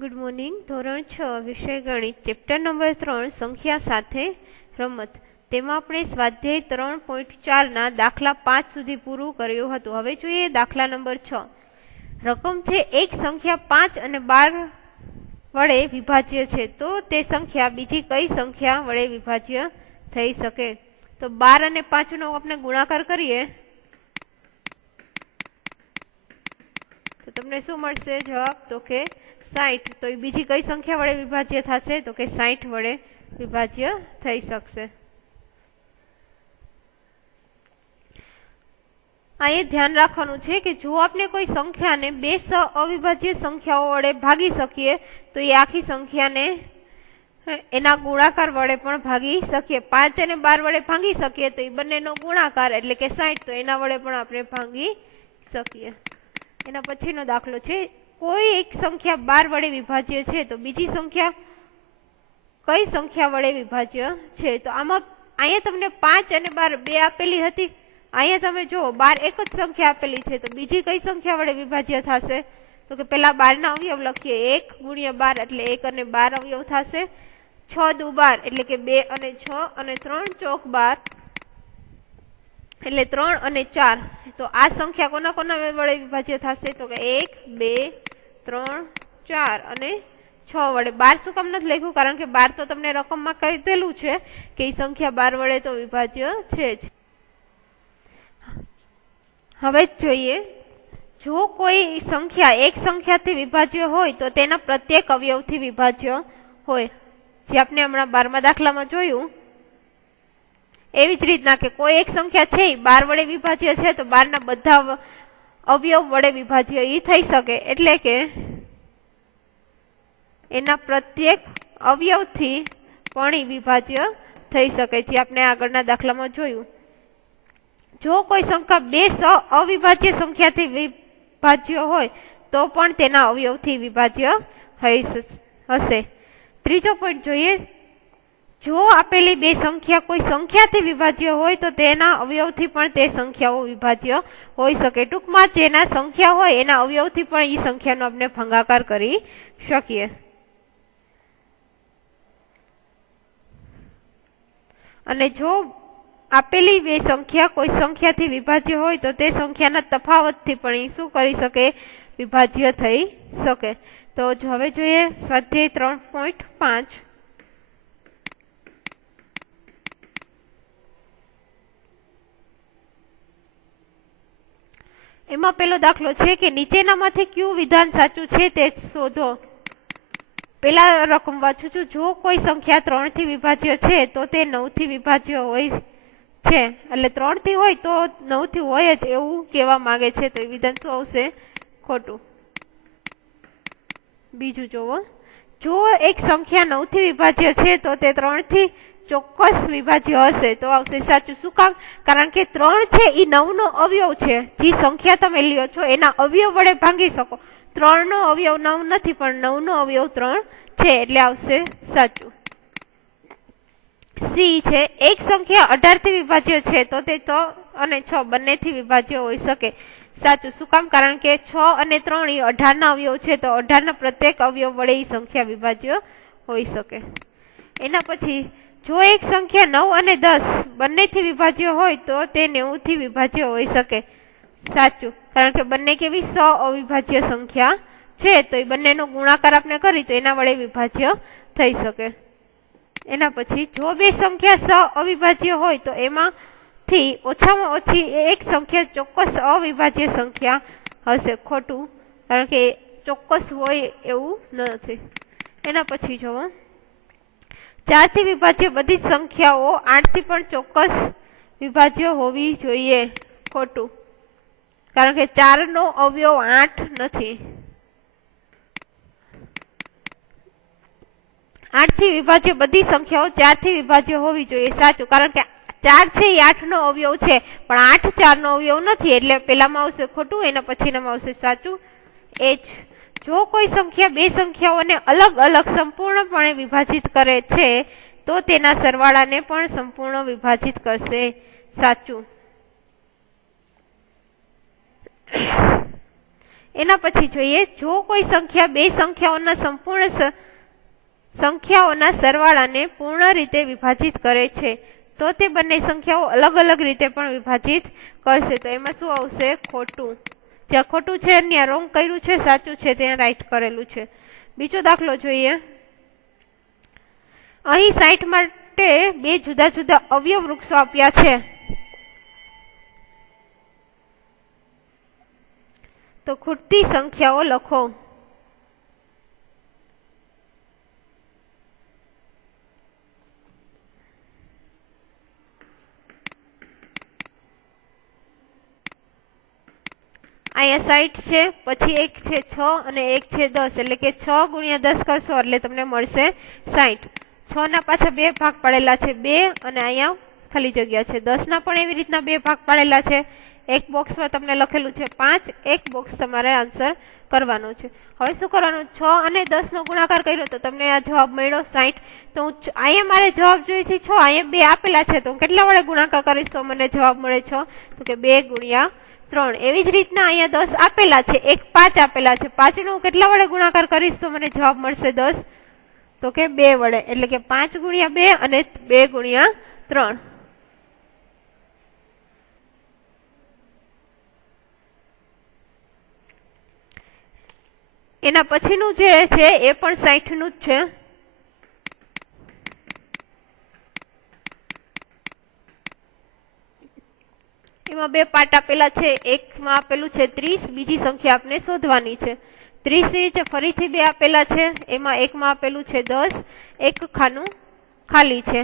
Good morning. ધોરણ 6 વિષય ગણિત ચેપ્ટર નંબર 3 સંખ્યા સાથે રમત. તેમાં આપણે સ્વાધ્યાય 3.4 ના દાખલા 5 સુધી પૂરું કર્યું હતું. હવે જોઈએ દાખલા નંબર 6. રકમ છે એક સંખ્યા 5 અને 12 વડે વિભાજ્ય છે, તો તે સંખ્યા બીજી કઈ સંખ્યા વડે વિભાજ્ય થઈ શકે? તો 12 અને 5 નો આપણે ગુણાકાર કરીએ તો તમને શું મળશે જવાબ? તો કે 60. તો એ બીજી કઈ સંખ્યા વડે વિભાજ્ય થશે? તો કે 60 વડે વિભાજ્ય થઈ શકશે. આ એ ધ્યાન રાખવાનું છે કે જો આપણે કોઈ સંખ્યાને બે અવિભાજ્ય સંખ્યાઓ વડે ભાગી શકીએ તો એ આખી સંખ્યાને એના ગુણાકાર વડે પણ ભાગી શકીએ. 5 અને 12 વડે ભાગી શકીએ તો એ બંનેનો ગુણાકાર એટલે કે 60, તો એના વડે પણ આપણે ભાગી શકીએ. એના પછીનો દાખલો છે, કોઈ એક સંખ્યા 12 વડે વિભાજ્ય છે તો બીજી સંખ્યા કઈ સંખ્યા વડે વિભાજ્ય છે? તો આમાં અહીંયા તમને 5 અને 12 બે આપેલી હતી. અહીંયા તમે જુઓ 12 એક જ સંખ્યા આપેલી છે, તો બીજી કઈ સંખ્યા વડે વિભાજ્ય થશે? તો કે પેલા 12 ના અવયવ લખીએ. 1 ગુણ્યા 12 એટલે 1 અને 12 અવયવ થશે. 6 દુ 12 એટલે કે 2 અને 6 અને 3 ચોક 12 એટલે 3 અને 4. તો આ સંખ્યા કોના કોના વડે વિભાજ્ય થશે? તો કે 1 2 3 4 અને 6 વડે. 12 શું કામ નથી લખ્યું? કારણ કે 12 તો તમને રકમમાં કહેલું છે કે એ સંખ્યા 12 વડે તો વિભાજ્ય છે જ. હવે જોઈએ, જો કોઈ સંખ્યા એક સંખ્યાથી વિભાજ્ય હોય તો તેના પ્રત્યેક અવયવથી વિભાજ્ય હોય. જે આપણે હમણાં 12મા દાખલામાં જોયું એવી જ રીતના કે કોઈ એક સંખ્યા છે 12 વડે વિભાજ્ય છે તો 12 ના બધા અવયવ વડે વિભાજ્ય ઈ થઈ શકે, એટલે કે એના પ્રત્યેક અવયવથી પણ વિભાજ્ય થઈ શકે, જે આપણે આગળના દાખલામાં જોયું. જો કોઈ સંખ્યા બે અવિભાજ્ય સંખ્યાથી વિભાજ્ય હોય તો પણ તેના અવયવથી વિભાજ્ય હશે. ત્રીજો પોઈન્ટ જોઈએ, જો આપેલી બે સંખ્યા કોઈ સંખ્યાથી વિભાજ્ય હોય તો તેના અવયવથી પણ તે સંખ્યાઓ વિભાજ્ય હોઈ શકે. ટૂંકમાં જેના સંખ્યા હોય એના અવયવથી પણ એ સંખ્યાનો આપણે ભાગાકાર કરી શકીએ. અને જો આપેલી બે સંખ્યા કોઈ સંખ્યાથી વિભાજ્ય હોય તો તે સંખ્યાના તફાવતથી પણ એ શું કરી શકે? વિભાજ્ય થઈ શકે. તો હવે જોઈએ સ્વાધ્યાય 3.5. એમાં પેલો દાખલો છે કે નીચેનામાંથી કયું વિધાન સાચું છે તે શોધો. પેલા રકમ વાંચું છું. જો કોઈ સંખ્યા 3 થી વિભાજ્ય છે તો તે 9 થી વિભાજ્ય હોય છે. એટલે 3 થી હોય તો 9 થી હોય જ એવું કહેવા માંગે છે, તો એ વિધાન શું આવશે? ખોટું. બીજું જોવો, જો એક સંખ્યા 9 થી વિભાજ્ય છે તો તે 3 થી ચોક્કસ વિભાજ્ય હશે, તો આવશે સાચું. શું કામ? કારણ કે 3 છે એ 9 નો અવયવ છે. જે સંખ્યા તમે લ્યો છો એના અવયવ વડે ભાગી શકો. 3 નો અવયવ 9 નથી પણ 9 નો અવયવ 3 છે, એટલે આવશે સાચું. સી છે, એક સંખ્યા 18 થી વિભાજ્ય છે તો તે 3 અને 6 બંનેથી વિભાજ્ય હોઈ શકે. સાચું. શું કામ? કારણ કે 6 અને 3 એ 18 ના અવયવ છે, તો 18 ના પ્રત્યેક અવયવ વડે એ સંખ્યા વિભાજ્ય હોઈ શકે. એના પછી, જો એક સંખ્યા 9 અને 10 બંનેથી વિભાજ્ય હોય તો તે 90 થી વિભાજ્ય હોઈ શકે. સાચું. કારણ કે બંને કેવી અવિભાજ્ય સંખ્યા છે, તો એ બંનેનો ગુણાકાર આપણે કરી તો એના વડે વિભાજ્ય થઈ શકે. એના પછી, જો બે સંખ્યા અવિભાજ્ય હોય તો એમાંથી ઓછામાં ઓછી એક સંખ્યા ચોક્કસ અવિભાજ્ય સંખ્યા હશે. ખોટું. કારણ કે ચોક્કસ હોય એવું નથી. એના પછી જોવો, 4 થી વિભાજ્ય બધી સંખ્યાઓ 8 થી પણ ચોક્કસ વિભાજ્ય હોવી જોઈએ. ખોટું. કારણ કે 4 નો અવયવ 8 નથી. 8 થી વિભાજ્ય બધી સંખ્યાઓ 4 થી વિભાજ્ય હોવી જોઈએ. સાચું. કારણ કે 4 છે એ 8 નો અવયવ છે પણ 8 4 નો અવયવ નથી, એટલે પેલામાં આવશે ખોટું, એના પછીનામાં આવશે સાચું. એચ, જો કોઈ સંખ્યા બે સંખ્યાઓને અલગ અલગ સંપૂર્ણપણે વિભાજિત કરે છે તો તેના સરવાળાને પણ સંપૂર્ણ વિભાજિત કરશે. સાચું. એના પછી જોઈએ, જો કોઈ સંખ્યા બે સંખ્યાઓના સંપૂર્ણ સંખ્યાઓના સરવાળાને પૂર્ણ રીતે વિભાજિત કરે છે તો તે બંને સંખ્યાઓ અલગ અલગ રીતે પણ વિભાજિત કરશે. તો એમાં શું આવશે? ખોટું. જ્યાં ખોટું છે ત્યાં રોંગ કર્યું છે, સાચું છે ત્યાં રાઈટ કરેલું છે. બીજો દાખલો જોઈએ. અહીં 60 માટે બે જુદા જુદા અવયવ વૃક્ષો આપ્યા છે. તો ખૂટતી સંખ્યાઓ લખો. અહીંયા 60 છે, પછી એક છે 6 અને એક છે 10, એટલે કે 6 ગુણ્યા 10 કરશો એટલે તમને મળશે 60. 6 ના પાછા બે ભાગ પાડેલા છે 2 અને અહીંયા ખાલી જગ્યા છે. 10 ના પણ એવી રીતના બે ભાગ પાડેલા છે. એક બોક્સમાં તમને લખેલું છે 5, એક બોક્સ તમારે આન્સર કરવાનો છે. હવે શું કરવાનું? 6 અને 10 નો ગુણાકાર કર્યો તો તમને આ જવાબ મળ્યો 60. તો અહીંયા મારે જવાબ જોઈએ છે 6, અહીંયા 2 આપેલા છે તો હું કેટલા વડે ગુણાકાર કરીશ તો મને જવાબ મળે 6? તો કે 2 ગુણ્યા 3. એવી જ રીતના અહીંયા 10 આપેલા છે, એક 5 આપેલા છે, 5 નો કેટલા વડે ગુણાકાર કરીશ તો મને જવાબ મળશે 10? તો કે 2 વડે, એટલે કે 5 ગુણ્યા 2 અને 2 ગુણ્યા 3. એના પછીનું જે છે એ પણ 60 નું જ છે. એમાં બે પાર્ટ આપેલા છે. એકમાં આપેલું છે 30, બીજી સંખ્યા આપણે શોધવાની છે. 30 ની નીચે ફરીથી બે આપેલા છે. એમાં એકમાં આપેલું છે 10, એક ખાનું ખાલી છે,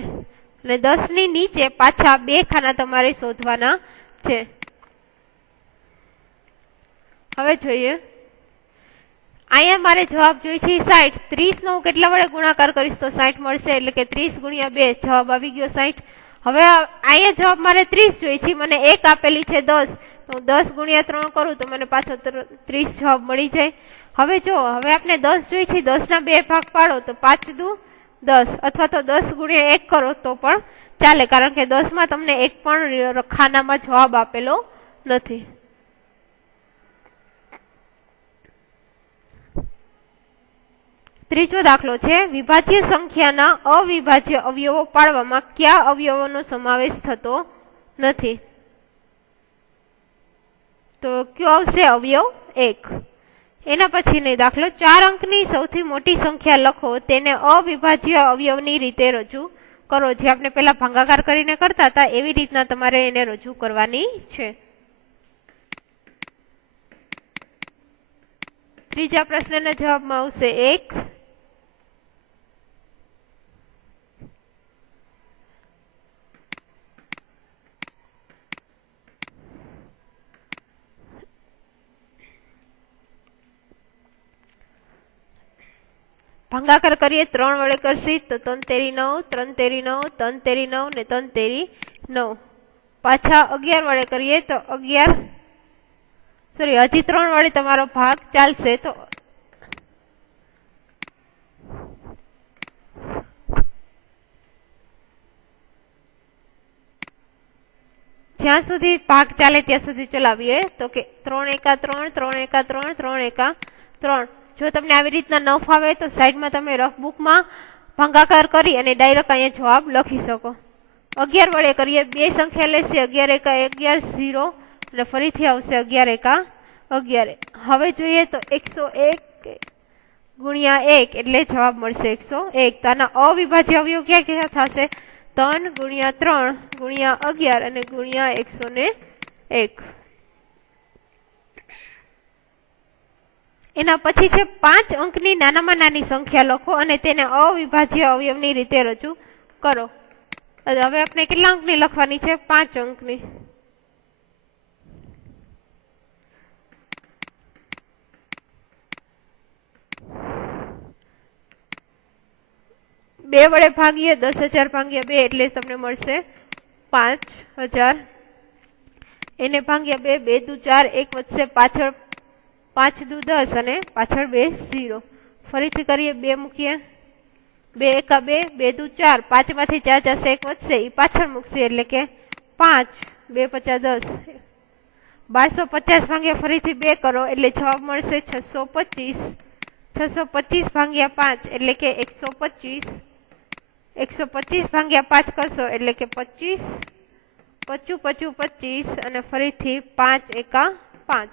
અને 10 ની નીચે પાછા બે ખાના તમારે શોધવાના છે. હવે જોઈએ, અહીંયા મારે જવાબ જોઈએ છે 60. 30 નો કેટલા વડે ગુણાકાર કરીશ તો 60 મળશે, એટલે કે 30 ગુણ્યા 2, જવાબ આવી ગયો 60. હવે અહીંયા જવાબ મારે 30 જોઈએ છે, મને એક આપેલી છે 10, તો 10 ગુણ્યા 3 કરું તો મને પાછો 30 જવાબ મળી જાય. હવે જો, હવે આપણે 10 જોઈએ છે, 10 ના બે ભાગ પાડો તો 5 દુ 10, અથવા તો 10 ગુણ્યા 1 કરો તો પણ ચાલે, કારણ કે 10 માં તમને એક પણ ખાનામાં જવાબ આપેલો નથી. ત્રીજો દાખલો છે, વિભાજ્ય સંખ્યાના અવિભાજ્ય અવયવો પાડવામાં કયા અવયવોનો સમાવેશ થતો નથી? તો કયો આવશે? અવયવ 1. એના પછીનો દાખલો, 4 અંકની સૌથી મોટી સંખ્યા લખો, તેને અવિભાજ્ય અવયવની રીતે રજૂ કરો. જે આપણે પેલા ભાગાકાર કરીને કરતા હતા એવી રીતના તમારે એને રજૂ કરવાની છે. ત્રીજા પ્રશ્નના જવાબમાં આવશે 1. ભાગાકાર કરીએ 3 વડે કરશી તો 3 તેરી 9, 3 તેરી 9, 3 તેરી 9 ને 3 તેરી 9. પાછા 11 વડે કરીએ તો 11, સોરી, હજી 3 વડે તમારો ભાગ ચાલશે. તો જ્યાં સુધી ભાગ ચાલે ત્યાં સુધી ચલાવીએ. તો કે 3 એકા 3, 3 એકા 3, 3 એકા 3. જો તમને આવી રીતના ન ફાવે તો સાઈડમાં તમે રફ બુકમાં ભાગાકાર કરી અને ડાયરેક્ટ અહીંયા જવાબ લખી શકો. 11 વડે કરીએ, બે સંખ્યા લેશે, 11 એકા 11, 0, અને ફરીથી આવશે 11 એકા 11. હવે જોઈએ તો 101 ગુણ્યા 1 એટલે જવાબ મળશે 101. તો આના અવિભાજ્ય અવયવ ક્યાં ક્યાં થશે? 3 ગુણ્યા 3 ગુણ્યા 11 અને ગુણ્યા 101. એના પછી છે 5 અંકની નાનામાં નાની સંખ્યા લખો અને તેને અવિભાજ્ય અવયવની રીતે રજૂ કરો. હવે આપણે કેટલા અંકની લખવાની છે? 5 અંકની. બે વડે ભાગીએ 10,000 ભાગ્યા 2 એટલે તમને મળશે 5,000. એને ભાગ્યા 2, 2 દુ 4, 1 વધશે પાછળ, 5 દુ 10 અને પાછળ 2 0. ફરીથી કરીએ, 2 મૂકીએ, 2 એકા 2, 2 દુ 4, 5 માંથી 4 જશે, 1 વધશે, એ પાછળ મૂકશે એટલે કે 5, 2 50 10, 1250 ભાગ્યા ફરીથી 2 કરો એટલે જવાબ મળશે 625. 625 ભાગ્યા 5 એટલે કે 125. 125 ભાગ્યા 5 કરશો એટલે કે 25. 25 25 25 અને ફરીથી 5 એકા 5.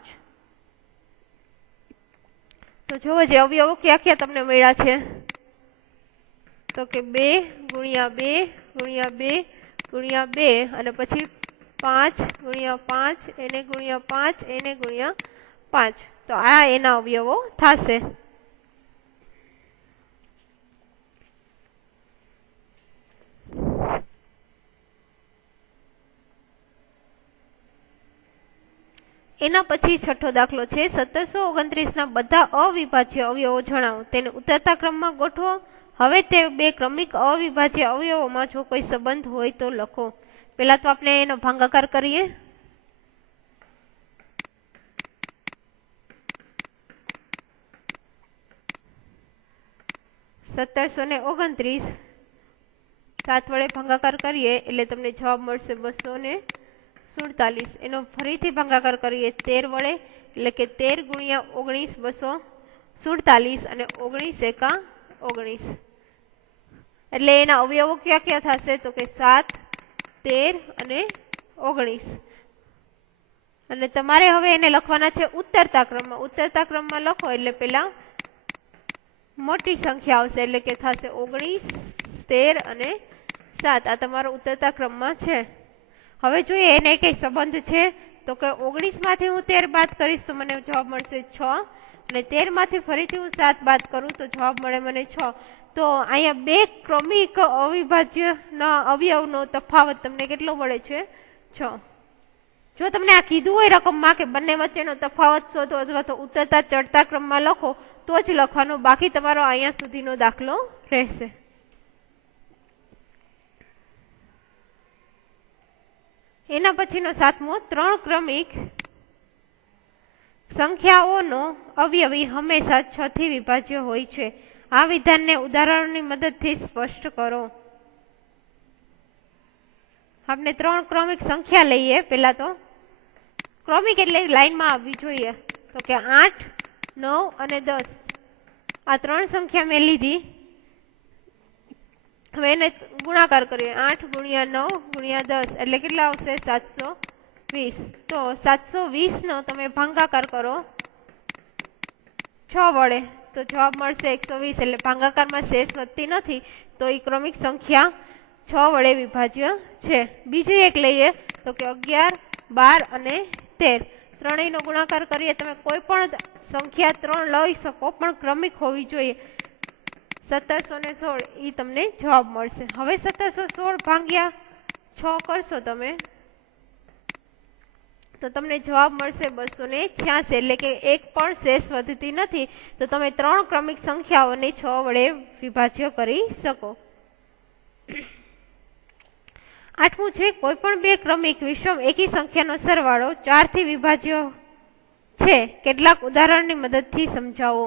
તો જોવો જે અવયવો ક્યાં ક્યાં તમને મળ્યા છે તો કે 2 ગુણ્યા 2 ગુણ્યા 2 ગુણ્યા 2 અને પછી 5 ગુણ્યા 5 એને ગુણ્યા 5 એને ગુણ્યા 5. તો આ એના અવયવો થશે. એના પછી છઠ્ઠો દાખલો છે 1729 ના બધા અવિભાજ્ય અવયવો જણાવો. તેને ઉતરતા ક્રમમાં ગોઠવો. હવે તે બે ક્રમિક અવિભાજ્ય અવયવોમાં જો કોઈ સંબંધ હોય તો લખો. પહેલા તો આપણે એનો ભાગાકાર કરીએ. (1729) 7 વડે ભાગાકાર કરીએ એટલે તમને જવાબ મળશે 247. એનો ફરીથી ભાગાકાર કરીએ 13 વડે એટલે કે 13 ગુણ્યા 19 247 અને 19 એકા 19. એટલે એના અવયવો ક્યાં ક્યાં થશે તો કે 7, 13 અને 19. અને તમારે હવે એને લખવાના છે ઉતરતા ક્રમમાં. ઉતરતા ક્રમમાં લખો એટલે પેલા મોટી સંખ્યા આવશે એટલે કે થશે 19, 13 અને 7. આ તમારો ઉતરતા ક્રમમાં છે. હવે જોઈએ એને કઈ સંબંધ છે તો કે 19 માંથી હું 13 બાદ કરીશ તો મને જવાબ મળશે 6 અને 13 માંથી ફરીથી હું 7 બાદ કરું તો જવાબ મળે મને 6. તો અહીંયા બે ક્રમિક અવિભાજ્યના અવયવનો તફાવત તમને કેટલો મળે છે 6. જો તમને આ કીધું હોય રકમમાં કે બંને વચ્ચેનો તફાવત શોધો અથવા તો ઉતરતા ચડતા ક્રમમાં લખો તો જ લખવાનો, બાકી તમારો અહીંયા સુધીનો દાખલો રહેશે. એના પછીનો 7મો 3 ક્રમિક સંખ્યાઓનો અવયવી હંમેશા 6 થી વિભાજ્ય હોય છે. આ વિધાનને ઉદાહરણોની મદદથી સ્પષ્ટ કરો. આપણે 3 ક્રમિક સંખ્યા લઈએ. પેલા તો ક્રમિક એટલે લાઈનમાં આવવી જોઈએ. તો કે 8, 9 અને 10 આ 3 સંખ્યા મેં લીધી. હવે એને ગુણાકાર કરીએ. 8 ગુણ્યા 9 ગુણ્યા 10 એટલે કેટલા આવશે 720. તો 720 નો તમે ભાગાકાર કરો 6 વડે તો જવાબ મળશે 120. એટલે ભાગાકારમાં શેષ વધતી નથી તો એ ક્રમિક સંખ્યા 6 વડે વિભાજ્ય છે. બીજું એક લઈએ તો કે 11, 12 અને 13 ત્રણેયનો ગુણાકાર કરીએ. તમે કોઈ પણ સંખ્યા 3 લઈ શકો પણ ક્રમિક હોવી જોઈએ. 1716 એ તમને જવાબ મળશે. હવે 1716 ભાગ્યા 6 કરશો તમે તો તમને જવાબ મળશે 286. એટલે કે એક પણ શેષ વધતી નથી તો તમે 3 ક્રમિક સંખ્યાઓને 6 વડે વિભાજ્ય કરી શકો. 8મું છે કોઈ પણ બે ક્રમિક વિષમ એકી સંખ્યાનો સરવાળો 4 થી વિભાજ્ય છે. કેટલાક ઉદાહરણની મદદથી સમજાવો.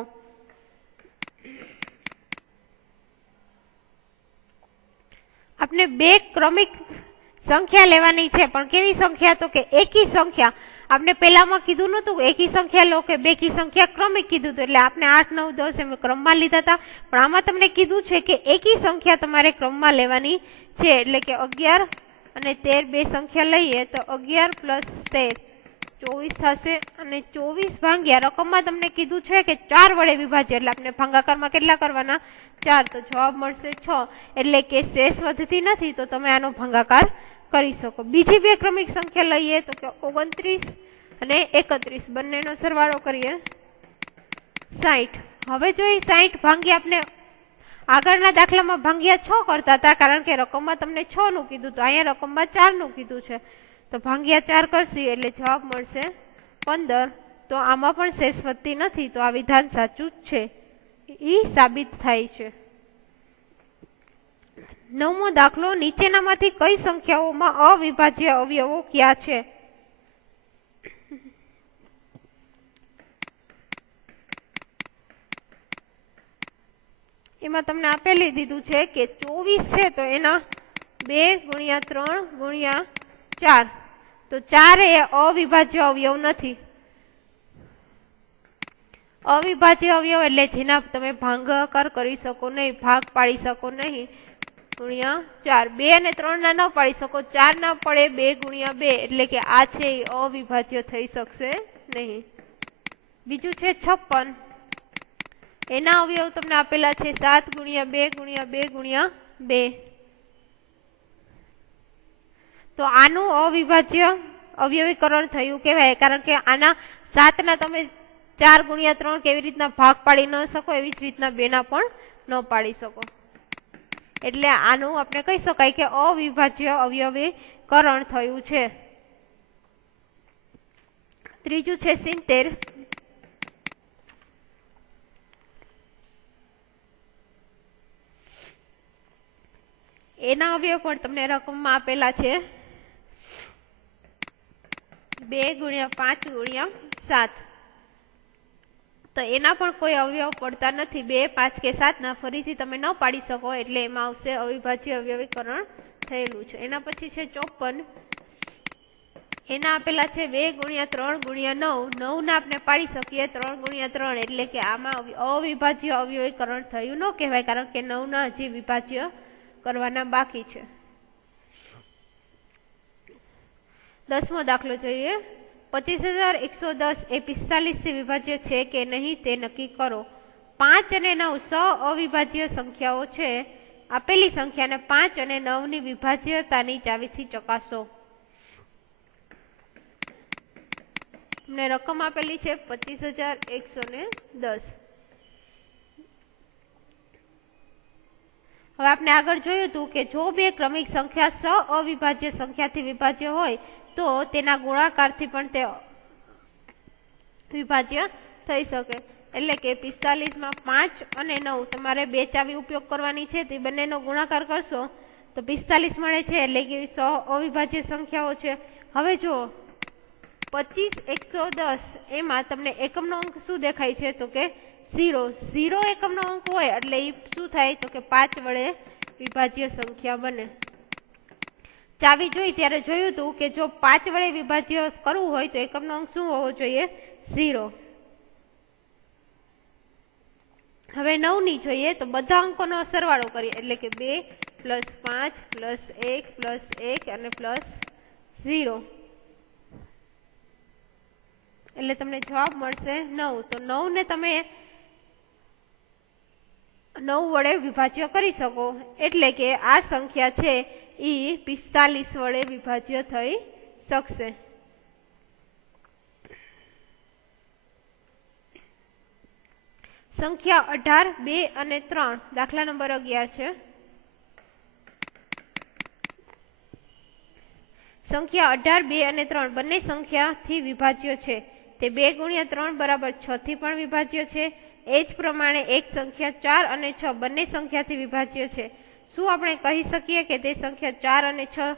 આપણે બે ક્રમિક સંખ્યા લેવાની છે પણ કેવી સંખ્યા તો કે એકી સંખ્યા. આપણે પેલામાં કીધું નતું એકી સંખ્યા લો કે બેકી સંખ્યા ક્રમિક કીધું હતું એટલે આપણે 8, 9, 10 એમ ક્રમમાં લીધા હતા. પણ આમાં તમને કીધું છે કે એકી સંખ્યા તમારે ક્રમમાં લેવાની છે. એટલે કે 11 અને 13 બે સંખ્યા લઈએ તો 11 + 13 24 થશે. અને 24 ભાગ્યા રકમમાં તમને કીધું છે કે 4 વડે વિભાજ્ય એટલે આપણે ભાગાકારમાં કેટલા કરવાના 4 તો જવાબ મળશે 6. એટલે કે શેષ વધતી નથી તો તમે આનો ભાગાકાર કરી શકો. બીજી બે ક્રમિક સંખ્યા લઈએ તો કે 29 અને 31 બંનેનો સરવાળો કરીએ 60. હવે જો એ 60 ભાગ્યા આપણે આગળના દાખલામાં ભાગ્યા 6 કરતા હતા કારણ કે રકમમાં તમને 6 નું કીધું તો અહીંયા રકમમાં 4 નું કીધું છે તો ભાગ્યા 4 કરશી એટલે જવાબ મળશે 15. તો આમાં પણ શેષ વધતી નથી તો આ વિધાન સાચું જ છે. ઈ સાબિત થાય છે. 9મો દાખલો નીચેનામાંથી કઈ સંખ્યાઓમાં અવિભાજ્ય અવયવો ક્યાં છે? એમાં તમને આપેલી દીધું છે કે 24 છે તો એના 2 ગુણ્યા 3 ગુણ્યા 4 તો 4 એ અવિભાજ્ય અવયવ નથી. અવિભાજ્ય અવયવ એટલે જેના તમે ભાગાકાર કરી શકો નહીં, ભાગ પાડી શકો નહીં, ગુણ્યા 4. 2 અને 3 ના ન પાડી શકો, 4 ના પડે, 2 ગુણ્યા 2 એટલે કે આ છે એ અવિભાજ્ય થઈ શકશે નહીં. બીજું છે 56. એના અવયવ તમને આપેલા છે 7 ગુણ્યા 2 ગુણ્યા 2 ગુણ્યા 2. તો આનું અવિભાજ્ય અવયવીકરણ થયું કહેવાય, કારણ કે આના 7 ના તમે 4 ગુણ્યા 3 કેવી રીતના ભાગ પાડી ન શકો, એવી જ રીતના 2 ના પણ ન પાડી શકો. એટલે આનું આપણે કહી શકાય કે અવિભાજ્ય અવયવીકરણ થયું છે. ત્રીજું છે 70. એના અવયવ પણ તમને રકમમાં આપેલા છે 2 ગુણ્યા 5 ગુણ્યા 7. તો એના પણ કોઈ અવયવ પડતા નથી. 2, 5 કે 7 ના ફરીથી તમે ન પાડી શકો, એટલે એમાં આવશે અવિભાજ્ય અવયવીકરણ થયેલું છે. એના પછી છે 54. એના આપેલા છે 2 ગુણ્યા 3 ગુણ્યા 9. 9 ના આપણે પાડી શકીએ 3 ગુણ્યા 3, એટલે કે આમાં અવિભાજ્ય અવયવીકરણ થયું ન કહેવાય, કારણ કે 9 ના હજી વિભાજ્ય કરવાના બાકી છે. 10મો દાખલો જોઈએ. 25,110 એ 45 થી વિભાજ્ય છે કે નહીં તે નક્કી કરો. 5 અને 9 સહ અવિભાજ્ય સંખ્યાઓ છે. આપેલી સંખ્યાને 5 અને 9 ની વિભાજ્યતાની ચાવીથી ચકાસો. તમને રકમ આપેલી છે 25,110. હવે આપણે આગળ જોયું હતું કે જો બે ક્રમિક સંખ્યા સહ અવિભાજ્ય સંખ્યાથી વિભાજ્ય હોય તો તેના ગુણાકારથી પણ તે વિભાજ્ય થઈ શકે. એટલે કે 45 માં 5 અને 9 તમારે બે ચાવી ઉપયોગ કરવાની છે. તે બંનેનો ગુણાકાર કરશો તો 45 મળે છે, એટલે કે સહ અવિભાજ્ય સંખ્યાઓ છે. હવે જો 25,110 એમાં તમને એકમનો અંક શું દેખાય છે? તો કે 0. 0 એકમનો અંક હોય એટલે એ શું થાય? તો કે 5 વડે વિભાજ્ય સંખ્યા બને. ચાવી જોઈ ત્યારે જોયું હતું કે જો 5 વડે વિભાજ્ય કરવું હોય તો એકમનો અંક શું હોવો જોઈએ? 0. હવે 9 ની જોઈએ તો બધા અંકોનો સરવાળો કરીએ, એટલે કે 2 + 5 + 1 + 1 અને +0, એટલે તમને જવાબ મળશે 9. તો 9 ને તમે 9 વડે વિભાજ્ય કરી શકો, એટલે કે આ સંખ્યા છે એ 45 વડે વિભાજ્ય થઈ શકશે. સંખ્યા 18, 2 અને 3 દાખલા નંબર 11 છે. સંખ્યા 18, 2 અને 3 બંને સંખ્યાથી વિભાજ્ય છે. તે 2 ગુણ્યા 3 બરાબર 6 થી પણ વિભાજ્ય છે. એ જ પ્રમાણે એક સંખ્યા 4 અને 6 બંને સંખ્યાથી વિભાજ્ય છે. શું આપણે કહી શકીએ કે તે સંખ્યા 4 અને 6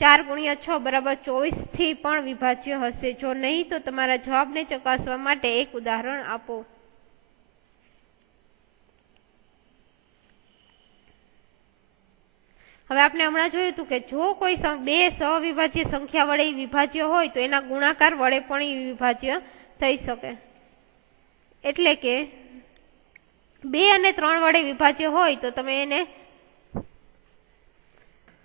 4 ગુણ્યા 6 બરાબર 24 થી પણ વિભાજ્ય હશે? જો નહીં તો તમારા જવાબને ચકાસવા માટે એક ઉદાહરણ આપો. હવે આપણે હમણાં જોયું હતું કે જો કોઈ બે સહવિભાજ્ય સંખ્યા વડે વિભાજ્ય હોય તો એના ગુણાકાર વડે પણ વિભાજ્ય થઈ શકે. એટલે કે 2 અને 3 વડે વિભાજ્ય હોય તો તમે એને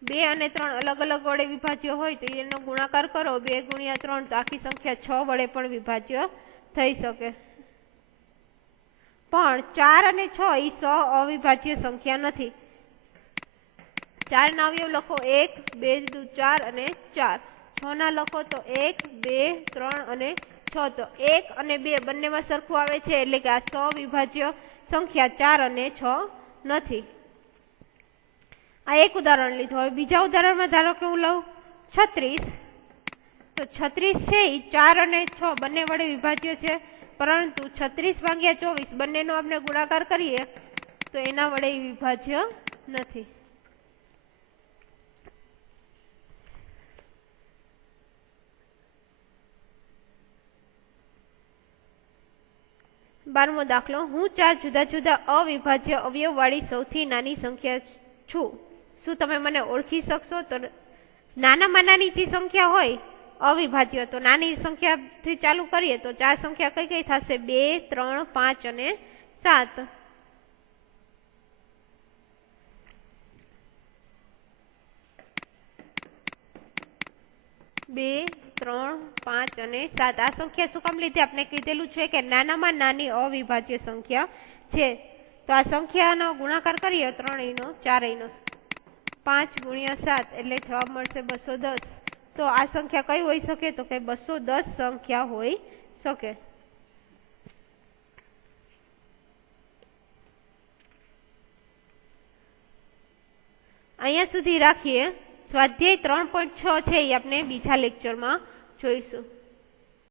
2 અને 3 અલગ અલગ વડે વિભાજ્ય હોય તો એનો ગુણાકાર કરો 2 ગુણ્યા 3 તો આખી સંખ્યા 6 વડે પણ વિભાજ્ય થઈ શકે. પણ 4 અને 6 એ સહ અવિભાજ્ય સંખ્યા નથી. 4 ના અવયવ લખો 1, 2 દુ 4 અને 4. 6 ના લખો તો 1, 2, 3 અને 6. તો 1 અને 2 બંનેમાં સરખું આવે છે, એટલે કે આ સહવિભાજ્ય સંખ્યા 4 અને 6 નથી. આ એક ઉદાહરણ લીધું. હવે બીજા ઉદાહરણમાં ધારો કે હું લઉં 36. તો 36 છે એ 4 અને 6 બંને વડે વિભાજ્ય છે, પરંતુ 36 ભાગ્યા 24 બંનેનો આપણે ગુણાકાર કરીએ તો એના વડે વિભાજ્ય નથી. બારમો દાખલો. હું 4 જુદા જુદા અવિભાજ્ય અવયવ વાળી સૌથી નાની સંખ્યા છું. શું તમે મને ઓળખી શકશો? તો નાનામાં નાની જે સંખ્યા હોય અવિભાજ્ય, તો નાની સંખ્યાથી ચાલુ કરીએ તો 4 સંખ્યા કઈ કઈ થશે? 2, 3, 5 અને 7. 2, 3, 5 અને 7 આ સંખ્યા શું કામ લીધી? આપણે કીધેલું છે કે નાનામાં નાની અવિભાજ્ય સંખ્યા છે. તો આ સંખ્યાનો ગુણાકાર કરીએ ત્રણેયનો, ચારેયનો, 5 × 7 એટલે જવાબ મળશે 210. તો આ સંખ્યા કઈ હોઈ શકે? તો કે 210 સંખ્યા હોઈ શકે. અહીંયા સુધી રાખીએ. સ્વાધ્યાય 3.6 છે એ આપણે બીજા લેક્ચરમાં જોઈશું.